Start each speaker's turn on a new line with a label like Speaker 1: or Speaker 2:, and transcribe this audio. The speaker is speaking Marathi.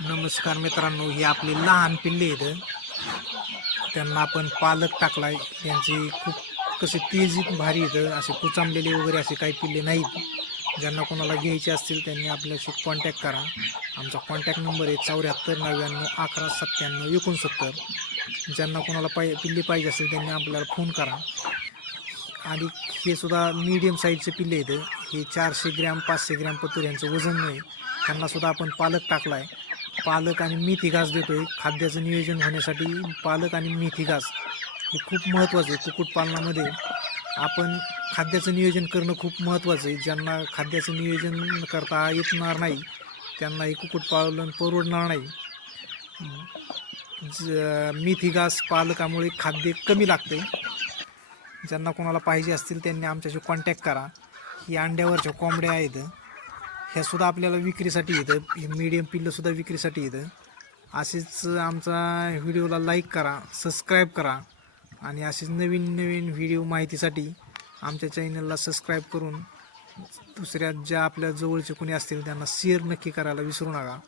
Speaker 1: नमस्कार मित्रांनो ही आपली लहान पिल्ले आहेत त्यांना आपण पालक टाकलाय. यांची खूप कसे तेजीत भारी आहेत असे कुचांबलेले वगैरे असे काही पिल्ले नाहीत. ज्यांना कोणाला घ्यायचे असतील त्यांनी आपल्याशी कॉन्टॅक्ट करा. आमचा कॉन्टॅक्ट नंबर आहे चौऱ्याहत्तर नव्याण्णव अकरा सत्त्याण्णव एकोणसत्तर. ज्यांना कोणाला पाय पिल्ले पाहिजे असेल त्यांनी आपल्याला फोन करा. आणि हे सुद्धा मीडियम साईजचे पिल्ले आहेत. हे चारशे ग्रॅम पाचशे ग्रॅम पत्तर यांचं वजन नाही त्यांनासुद्धा आपण पालक टाकला आहे पालक आणि मेथी घास देतोय. खाद्याचं नियोजन होण्यासाठी पालक आणि मेथी घास हे खूप महत्त्वाचं आहे. कुक्कुटपालनामध्ये आपण खाद्याचं नियोजन करणं खूप महत्त्वाचं आहे. ज्यांना खाद्याचं नियोजन करता येणार नाही त्यांना हे कुक्कुटपालन परवडणार नाही. ज मेथी घास पालकामुळे खाद्य कमी लागते. ज्यांना कोणाला पाहिजे असतील त्यांनी आमच्याशी कॉन्टॅक्ट करा. ही अंड्यावरच्या कोंबड्या आहेत. ह्यासुद्धा आपल्याला विक्रीसाठी येतं. मीडियम पिल्लंसुद्धा विक्रीसाठी येतं. असेच आमचा व्हिडिओला लाईक करा सबस्क्राईब करा आणि असेच नवीन नवीन व्हिडिओ माहितीसाठी आमच्या चॅनलला सबस्क्राईब करून दुसऱ्या ज्या आपल्या जवळचे कोणी असतील त्यांना शेअर नक्की करायला विसरू नका.